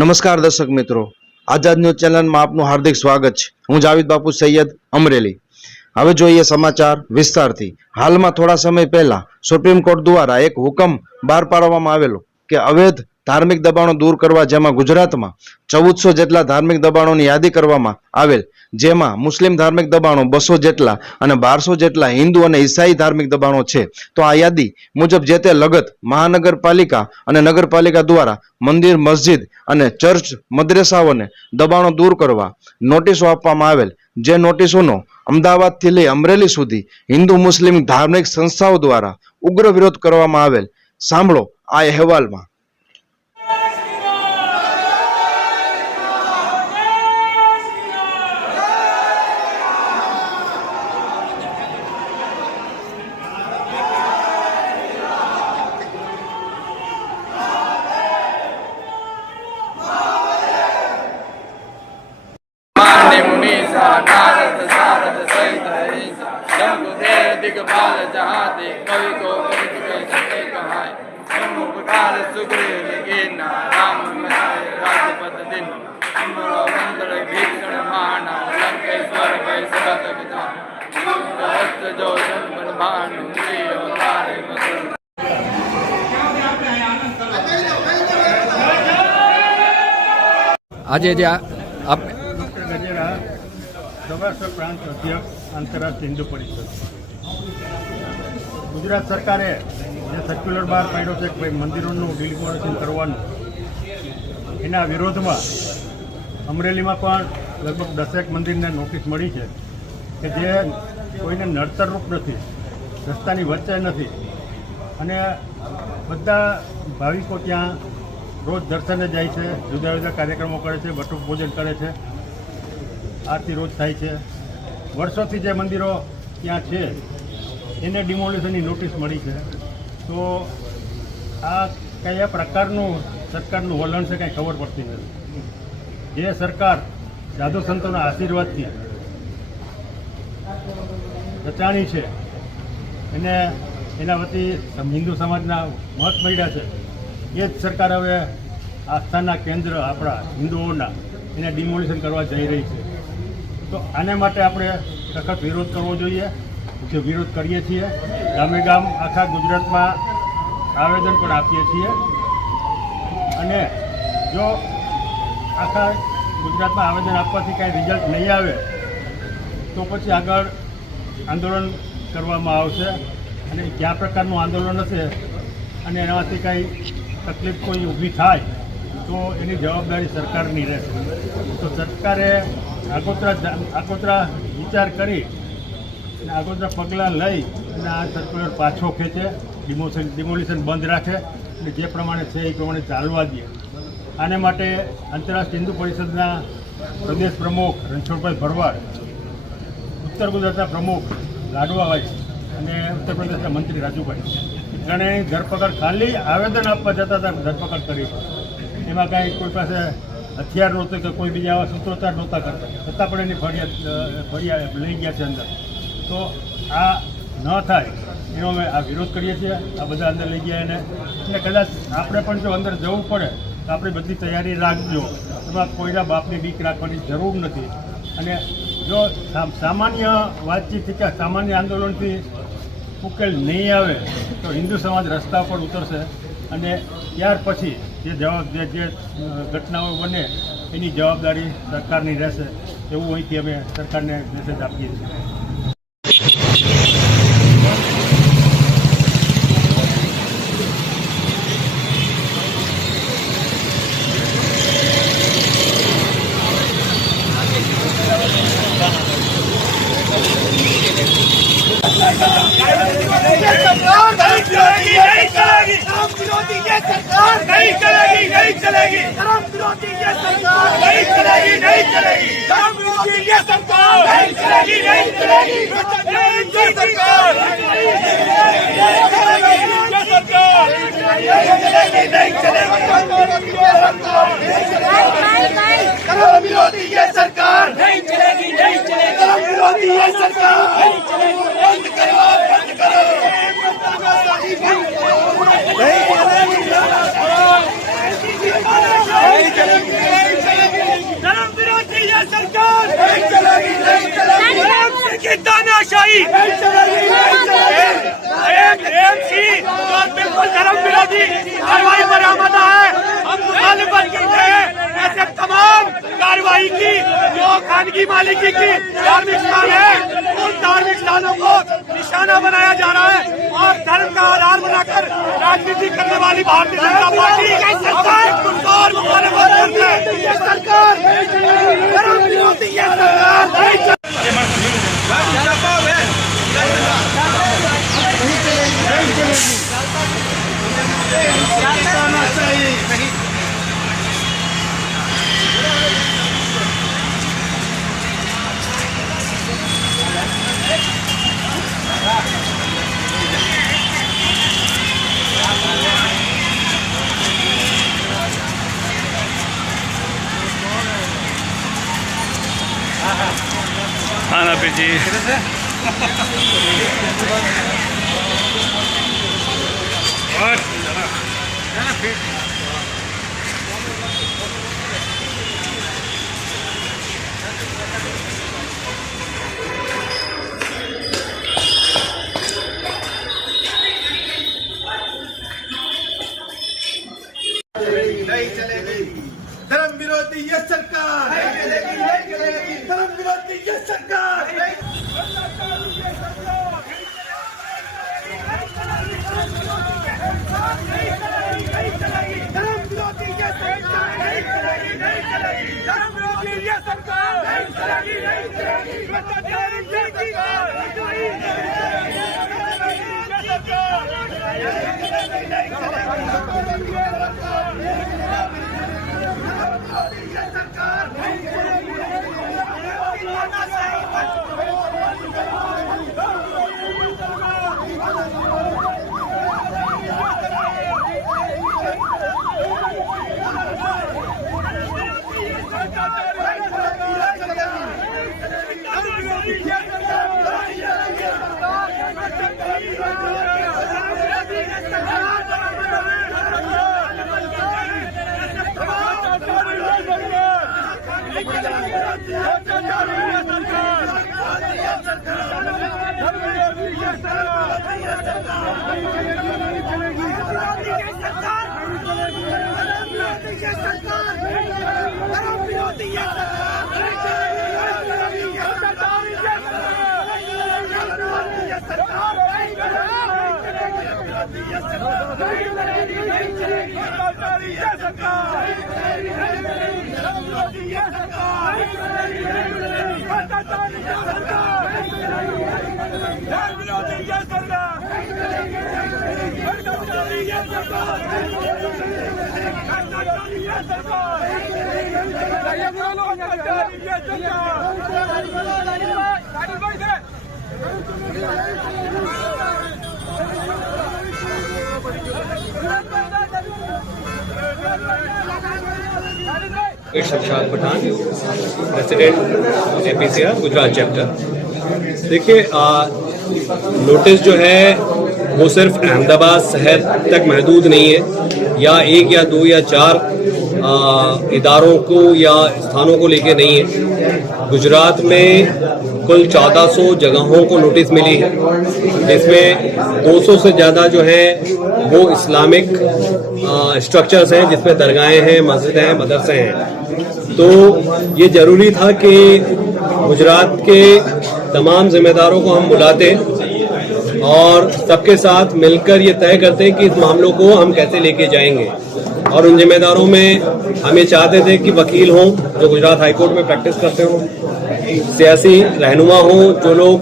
નમસ્કાર દર્શક મિત્રો, આઝાદ ન્યૂઝ ચેનલમાં આપનું હાર્દિક સ્વાગત છે। હું જાવેદ બાપુ સૈયદ અમરેલી। હવે જોઈએ સમાચાર વિસ્તારથી। હાલમાં થોડા સમય પહેલા સુપ્રીમ કોર્ટ દ્વારા એક હુકમ બહાર પાડવામાં આવેલો કે અવૈધ ધાર્મિક દબાણો દૂર કરવા, જેમાં ગુજરાતમાં 1400 જેટલા ધાર્મિક દબાણોની યાદી કરવામાં આવેલ, જેમાં મુસ્લિમ ધાર્મિક દબાણો 200 જેટલા અને 1200 જેટલા હિન્દુ અને ઈસાઈ ધાર્મિક દબાણો છે। તો આ યાદી મુજબ જે તે લગત મહાનગરપાલિકા અને નગરપાલિકા દ્વારા મંદિર, મસ્જિદ અને ચર્ચ, મદ્રેસાઓને દબાણો દૂર કરવા નોટિસો આપવામાં આવેલ, જે નોટિસોનો અમદાવાદથી લઈ અમરેલી સુધી હિન્દુ મુસ્લિમ ધાર્મિક સંસ્થાઓ દ્વારા ઉગ્ર વિરોધ કરવામાં આવેલ। સાંભળો આ અહેવાલમાં। नारद सारद सहित शंभुदेव दिग्पाल जहाते कवि को कवित कह सके कहाय शंभुकार सुग्रीव गिरना राम मिलाय राजपद दिन अमरो मंत्र भीषण महाना लंकेश्वर भय सबत विधान हस्त जो जन्म भानु लियो तारे मधुर। आज आप સૌરાષ્ટ્ર પ્રાંત અધ્યક્ષ આંતરરાષ્ટ્રીય હિન્દુ પરિષદ। ગુજરાત સરકારે જે સર્ક્યુલર બહાર પાડ્યો છે કે ભાઈ મંદિરોનું ડિમોલિશન કરવાનું, એના વિરોધમાં અમરેલીમાં પણ લગભગ 10 મંદિરને નોટિસ મળી છે કે જે કોઈને નડતરરૂપ નથી, રસ્તાની વચ્ચે નથી, અને બધા ભાવિકો ત્યાં રોજ દર્શને જાય છે, જુદા જુદા કાર્યક્રમો કરે છે, બટુક ભોજન કરે છે, આરતી રોજ થાય છે। વર્ષોથી જે મંદિરો ત્યાં છે એને ડિમોલિશનની નોટિસ મળી છે। તો આ કયા પ્રકારનું સરકારનું વલણ છે કાંઈ ખબર પડતી નથી। જે સરકાર સાધુ સંતોના આશીર્વાદથી રચાણી છે, એને એના વતી હિન્દુ સમાજના મત મળ્યા છે, એ જ સરકાર હવે આસ્થાના કેન્દ્ર આપણા હિન્દુઓના એને ડિમોલિશન કરવા જઈ રહી છે। તો આને માટે આપણે સખત વિરોધ કરવો જોઈએ, જે વિરોધ કરીએ છીએ। ગામે ગામ આખા ગુજરાતમાં આવેદન પણ આપીએ છીએ, અને જો આખા ગુજરાતમાં આવેદન આપવાથી કાંઈ રિઝલ્ટ નહીં આવે તો પછી આગળ આંદોલન કરવામાં આવશે, અને કયા પ્રકારનું આંદોલન હશે અને એનાથી કાંઈ તકલીફ કોઈ ઊભી થાય તો એની જવાબદારી સરકારની રહેશે। તો સરકારે આગોતરા વિચાર કરી અને આગોતરા પગલાં લઈ અને આ સર્ક્યુલર પાછો ખેંચે, ડિમોલિશન બંધ રાખે અને જે પ્રમાણે છે એ પ્રમાણે ચાલવા દે। આને માટે આંતરરાષ્ટ્રીય હિન્દુ પરિષદના પ્રદેશ પ્રમુખ રણછોડભાઈ ભરવાડ, ઉત્તર ગુજરાતના પ્રમુખ લાડવાભાઈ અને ઉત્તર પ્રદેશના મંત્રી રાજુભાઈ, ત્રણેયની ધરપકડ ખાલી આવેદન આપવા જતા હતા, ધરપકડ કરી। એમાં કાંઈ કોઈ પાસે હથિયાર નહોતું કે કોઈ બીજા આવા સૂત્રોચ્ચાર નહોતા કરતા, છતાં પણ એની ફરિયાદ લઈ ગયા છે અંદર। તો આ ન થાય એનો અમે આ વિરોધ કરીએ છીએ। આ બધા અંદર લઈ ગયા એને, અને કદાચ આપણે પણ જો અંદર જવું પડે તો આપણી બધી તૈયારી રાખજો। એમાં કોઈના બાપની બીક રાખવાની જરૂર નથી, અને જો સામાન્ય વાતચીતથી કે સામાન્ય આંદોલનથી ઉકેલ નહીં આવે તો હિન્દુ સમાજ રસ્તા પર ઉતરશે, અને ત્યાર પછી જે ઘટનાઓ બને એની જવાબદારી સરકારની રહેશે, એવું અહીંથી અમે સરકારને મેસેજ આપીએ છીએ। नहीं चलेगी, नहीं चलेगी, धर्म विरोधी ये सरकार नहीं चलेगी, नहीं चलेगी, धर्म विरोधी ये सरकार नहीं चलेगी, नहीं चलेगी, ये सरकार नहीं चलेगी, नहीं चलेगी, धर्म विरोधी ये सरकार नहीं चलेगी, नहीं चलेगी, धर्म विरोधी ये सरकार नहीं चलेगी, बंद करो, बंद करो। नहीं चलेगी, नहीं चलेगी, की तानाशाही एक एमसी जो बिल्कुल धर्म विरोधी कार्रवाई पर आमदा है। हम मुखालिफत करते हैं ऐसे तमाम कार्रवाई की जो खानगी मालिकी की धार्मिक स्थान है, उन धार्मिक स्थानों को निशाना बनाया जा रहा है और धर्म का आधार बनाकर राजनीति करने वाली भारतीय जनता पार्टी सरकार और मुखालिफत करते हैं। ये सरकार धर्म विरोधी ये सरकार खाना पे जी धर्म विरोधी ये सरकार धर्म विरोधी ये सरकार धर्म विरोधी ये सरकार धर्म विरोधी ये सरकार Shamshad Pathan, president APCR Gujarat chapter. देखिए, नोटिस जो है वो सिर्फ अहमदाबाद शहर तक महदूद नहीं है या एक या दो या चार इदारों को या स्थानों को लेके नहीं है। गुजरात में कुल 1400 जगहों को नोटिस मिली है, जिसमें 200 से ज़्यादा जो है वो इस्लामिक स्ट्रक्चर्स हैं, जिसमें दरगाहें हैं, मस्जिद हैं, मदरसे हैं। तो ये ज़रूरी था कि गुजरात के तमाम जिम्मेदारों को हम बुलाते और सबके साथ मिलकर ये तय करते कि इस मामलों को हम कैसे लेके जाएंगे। और उन जिम्मेदारों में हम ये चाहते थे कि वकील हों जो गुजरात हाई कोर्ट में प्रैक्टिस करते हों, सियासी रहनुमा हों जो लोग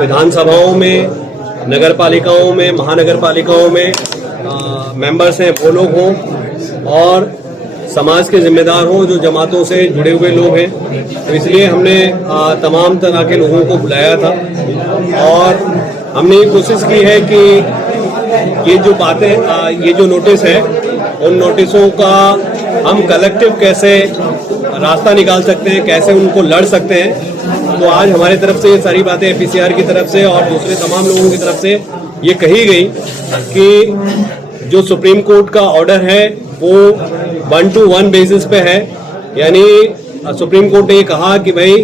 विधानसभाओं में, नगर पालिकाओं में, महानगर पालिकाओं में मेंबर्स हैं वो लोग हों, और समाज के जिम्मेदार हों जो जमातों से जुड़े हुए लोग हैं। तो इसलिए हमने तमाम तरह के लोगों को बुलाया था और हमने ये कोशिश की है कि ये जो बातें, ये जो नोटिस है, उन नोटिसों का हम कलेक्टिव कैसे रास्ता निकाल सकते हैं, कैसे उनको लड़ सकते हैं। तो आज हमारी तरफ से ये सारी बातें एपीसीआर की तरफ से और दूसरे तमाम लोगों की तरफ से ये कही गई कि जो सुप्रीम कोर्ट का ऑर्डर है वो 1-to-1 बेसिस पे है। यानी सुप्रीम कोर्ट ने ये कहा कि भाई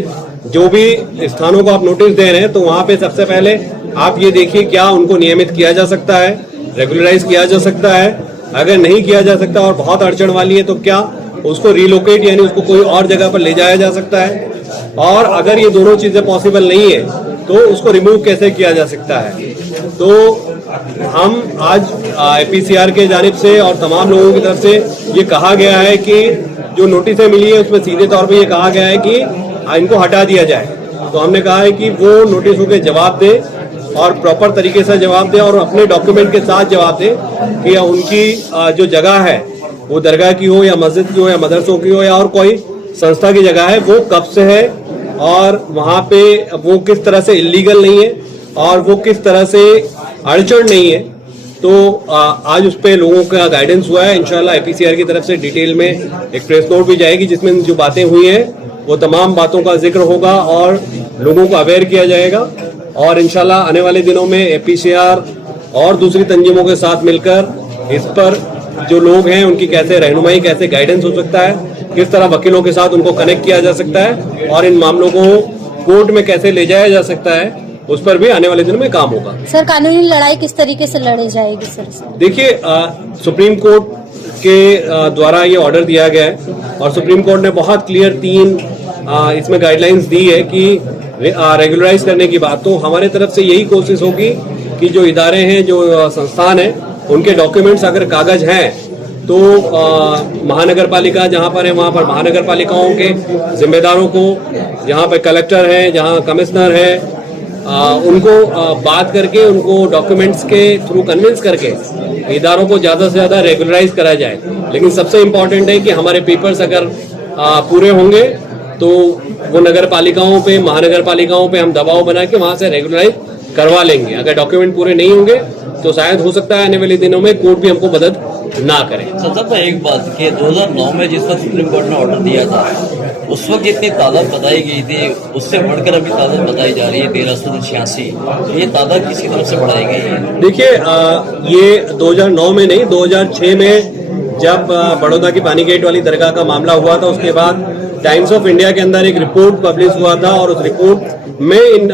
जो भी स्थानों को आप नोटिस दे रहे हैं तो वहां पे सबसे पहले आप ये देखिए क्या उनको नियमित किया जा सकता है, रेगुलराइज किया जा सकता है। अगर नहीं किया जा सकता और बहुत अड़चन वाली है तो क्या उसको रिलोकेट यानी उसको कोई और जगह पर ले जाया जा सकता है, और अगर ये दोनों चीजें पॉसिबल नहीं है तो उसको रिमूव कैसे किया जा सकता है। तो हम आज APCR के जानिब से और तमाम लोगों की तरफ से ये कहा गया है कि जो नोटिसें मिली है उसमें सीधे तौर पे ये कहा गया है कि इनको हटा दिया जाए। तो हमने कहा है कि वो नोटिसों के जवाब दे और प्रॉपर तरीके से जवाब दे और अपने डॉक्यूमेंट के साथ जवाब दे कि उनकी जो जगह है वो दरगाह की हो या मस्जिद की हो या मदरसों की हो या और कोई संस्था की जगह है, वो कब से है और वहाँ पे वो किस तरह से इलीगल नहीं है और वो किस तरह से अड़चन नहीं है। तो आज उस पे लोगों का गाइडेंस हुआ है। इंशाल्लाह APCR की तरफ से डिटेल में एक प्रेस नोट भी जाएगी जिसमें जो बातें हुई हैं वो तमाम बातों का जिक्र होगा और लोगों को अवेयर किया जाएगा। और इंशाल्लाह आने वाले दिनों में APCR और दूसरी तंजीमों के साथ मिलकर इस पर जो लोग हैं उनकी कैसे रहनुमाई, कैसे गाइडेंस हो सकता है, किस तरह वकीलों के साथ उनको कनेक्ट किया जा सकता है और इन मामलों को कोर्ट में कैसे ले जाया जा सकता है, उस पर भी आने वाले दिनों में काम होगा। सर, कानूनी लड़ाई किस तरीके से लड़ी जाएगी सर? देखिए, सुप्रीम कोर्ट के द्वारा ये ऑर्डर दिया गया है और सुप्रीम कोर्ट ने बहुत क्लियर 3 इसमें गाइडलाइंस दी है कि रेगुलराइज करने की बात। तो हमारे तरफ से यही कोशिश होगी कि जो इदारे हैं, जो संस्थान हैं, उनके डॉक्यूमेंट्स अगर कागज हैं तो महानगर पालिका जहाँ पर है वहाँ पर महानगर पालिकाओं के जिम्मेदारों को, जहाँ पर कलेक्टर है, जहाँ कमिश्नर है, उनको बात करके उनको डॉक्यूमेंट्स के थ्रू कन्विंस करके इदारों को ज़्यादा से ज़्यादा रेगुलराइज करा जाए। लेकिन सबसे इम्पोर्टेंट है कि हमारे पेपर्स अगर पूरे होंगे तो वो नगर पालिकाओं पे, महानगर पालिकाओं पे हम दबाव बना के वहाँ से रेगुलराइज करवा लेंगे। अगर डॉक्यूमेंट पूरे नहीं होंगे तो शायद हो सकता है आने वाले दिनों में कोर्ट भी हमको मदद ना करे। सर, एक बात कि 2009 में जिस वक्त सुप्रीम कोर्ट ने ऑर्डर दिया था उस वक्त जितनी तादाद बताई गई थी उससे बढ़कर अभी तादाद बताई जा रही है 1386। तो ये तादाद किसी तरफ से बढ़ाई गई है? देखिए, ये 2009 में नहीं, 2006 में जब बड़ौदा की पानी गेट वाली दरगाह का मामला हुआ था, उसके बाद टाइम्स ऑफ इंडिया के अंदर एक रिपोर्ट पब्लिश हुआ था और उस रिपोर्ट में इन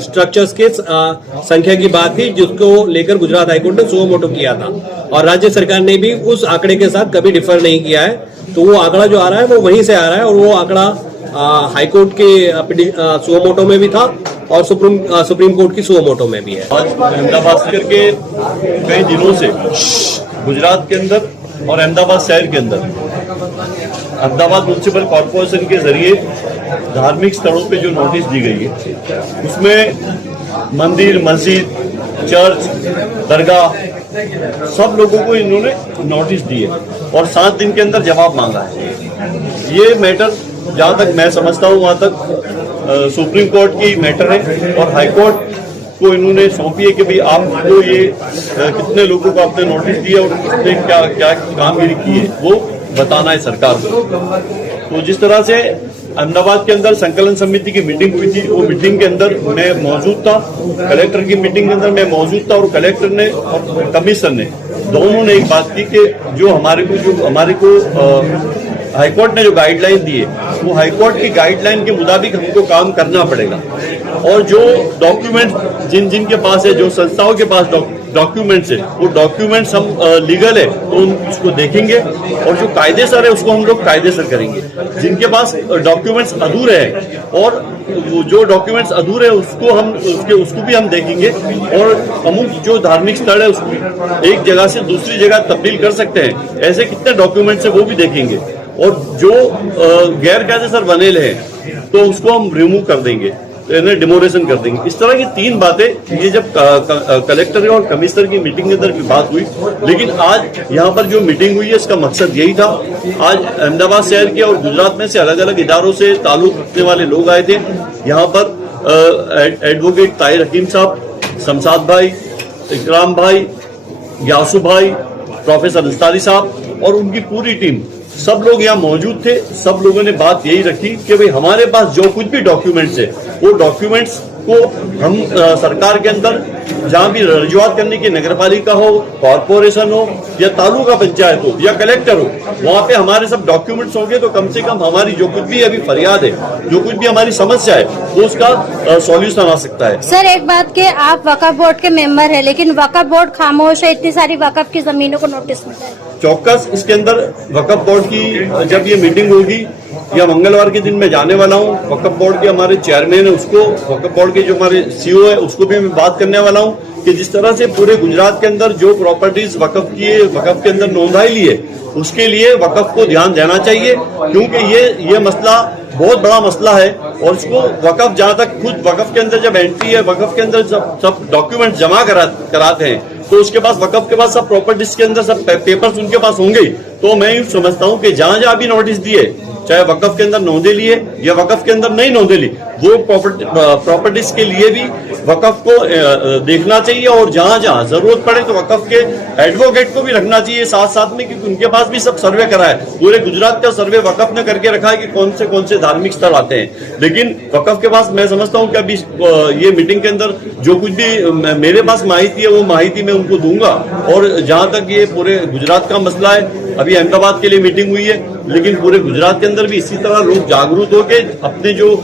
स्ट्रक्चर्स के संख्या की बात थी जिसको लेकर गुजरात हाईकोर्ट ने सुओ मोटो किया था और राज्य सरकार ने भी उस आंकड़े के साथ कभी डिफर नहीं किया है। तो वो आंकड़ा जो आ रहा है वो वहीं से आ रहा है और वो आंकड़ा हाईकोर्ट के सुओ मोटो में भी था और सुप्रीम कोर्ट की सुओ मोटो में भी है। आज अहमदाबाद के कई दिनों से गुजरात के अंदर और अहमदाबाद शहर के अंदर अहमदाबाद म्युनिसिपल कॉर्पोरेशन के जरिए धार्मिक स्थलों पे जो नोटिस दी गई है उसमें मंदिर, मस्जिद, चर्च, दरगाह सब लोगों को इन्होंने नोटिस दिए और 7 दिन के अंदर जवाब मांगा है। ये मैटर जहाँ तक मैं समझता हूँ वहाँ तक सुप्रीम कोर्ट की मैटर है और हाई कोर्ट को इन्होंने सौंपी है कि भाई आपको ये कितने लोगों को आपने नोटिस दिया और किसने क्या क्या कामगिरी की है वो बताना है सरकार को। तो जिस तरह से अहमदाबाद के अंदर संकलन समिति की मीटिंग हुई थी, वो मीटिंग के अंदर मैं मौजूद था, कलेक्टर की मीटिंग के अंदर मैं मौजूद था और कलेक्टर ने और कमिश्नर ने दोनों ने एक बात की कि जो हमारे को हाईकोर्ट ने जो गाइडलाइन दी है वो हाईकोर्ट की गाइडलाइन के मुताबिक हमको काम करना पड़ेगा और जो डॉक्यूमेंट जिनके पास है, जो संस्थाओं के पास डॉक्यूमेंट्स है, वो डॉक्यूमेंट्स हम लीगल है तो उसको देखेंगे और जो कायदेसर है उसको हम लोग कायदेसर करेंगे। जिनके पास डॉक्यूमेंट्स अधूरे हैं और जो डॉक्यूमेंट्स अधूरे हैं उसको भी हम देखेंगे और अमुक जो धार्मिक स्थल है उसको एक जगह से दूसरी जगह तब्दील कर सकते हैं, ऐसे कितने डॉक्यूमेंट्स है वो भी देखेंगे और जो गैर कायदेसर बने हैं तो उसको हम रिमूव कर देंगे, डिमोलेशन कर देंगे। इस तरह की 3 बातें ये जब कलेक्टर और कमिश्नर की मीटिंग के अंदर भी बात हुई, लेकिन आज यहाँ पर जो मीटिंग हुई है इसका मकसद यही था। आज अहमदाबाद शहर के और गुजरात में से अलग अलग इदारों से ताल्लुक रखने वाले लोग आए थे। यहाँ पर एडवोकेट ताहिर हकीम साहब, शमशाद भाई, इकराम भाई, यासु भाई, प्रोफेसर अंसारी साहब और उनकी पूरी टीम, सब लोग यहाँ मौजूद थे। सब लोगों ने बात यही रखी कि भाई हमारे पास जो कुछ भी डॉक्यूमेंट्स है वो डॉक्यूमेंट्स को हम सरकार के अंदर जहां भी रजुआत करने की नगरपालिका हो, कॉरपोरेशन हो या तालुका पंचायत हो या कलेक्टर हो, वहां पे हमारे सब डॉक्यूमेंट्स होंगे तो कम से कम हमारी जो कुछ भी अभी फरियाद है, जो कुछ भी हमारी समस्या है, वो उसका सॉल्यूशन आ सकता है। सर एक बात के आप वक्फ बोर्ड के मेंबर है, लेकिन वक्फ बोर्ड खामोश है, इतनी सारी वक्फ की जमीनों को नोटिस मिला है। चौक्कस इसके अंदर वक्फ बोर्ड की जब ये मीटिंग होगी या मंगलवार के दिन मैं जाने वाला हूँ, वक्फ बोर्ड के हमारे चेयरमैन है उसको, वक्फ बोर्ड के जो हमारे सीईओ है उसको भी मैं बात करने वाला हूँ कि जिस तरह से पूरे गुजरात के अंदर जो प्रॉपर्टीज वक्फ की है, वक्फ के अंदर नोंदाई ली है, उसके लिए वक्फ को ध्यान देना चाहिए, क्योंकि ये मसला बहुत बड़ा मसला है और इसको वक्फ जहां तक खुद वक्फ के अंदर जब एंट्री है, वक्फ के अंदर सब डॉक्यूमेंट जमा कराते हैं तो उसके पास वक्फ के पास सब प्रॉपर्टीज के अंदर सब पेपर्स उनके पास होंगे। तो मैं यूं समझता हूं कि जहां जहां भी नोटिस दिए, चाहे वक्फ के अंदर नोंदे लिए या वक्फ के अंदर नहीं नोंदे ली, वो प्रॉपर्टीज के लिए भी वक्फ को देखना चाहिए और जहां जहां जरूरत पड़े तो वक्फ के एडवोकेट को भी रखना चाहिए साथ साथ में, क्योंकि उनके पास भी सब सर्वे करा है। पूरे गुजरात का सर्वे वक्फ ने करके रखा है कि कौन से धार्मिक स्थल आते हैं, लेकिन वक्फ के पास मैं समझता हूं कि अभी ये मीटिंग के अंदर जो कुछ भी मेरे पास माहिती है वो माहिती मैं उनको दूंगा। और जहां तक ये पूरे गुजरात का मसला है, अभी अहमदाबाद के लिए मीटिंग हुई है, लेकिन पूरे गुजरात के अंदर भी इसी तरह लोग जागरूक होके अपने जो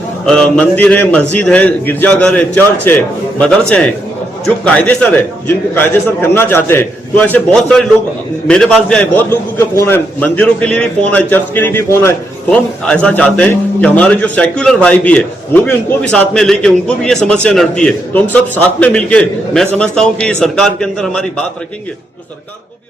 मंदिर है, मस्जिद है, गिरजाघर है, चर्च है, मदरसे हैं, जो कायदेसर है, जिनको कायदेसर करना चाहते हैं, तो ऐसे बहुत सारे लोग मेरे पास भी आए, बहुत लोगों के फोन आए, मंदिरों के लिए भी फोन आए, चर्च के लिए भी फोन आए। तो हम ऐसा चाहते हैं कि हमारे जो सेक्युलर भाई भी है वो भी उनको भी साथ में लेके, उनको भी ये समस्या नड़ती है, तो हम सब साथ में मिलके मैं समझता हूँ कि सरकार के अंदर हमारी बात रखेंगे तो सरकार को भी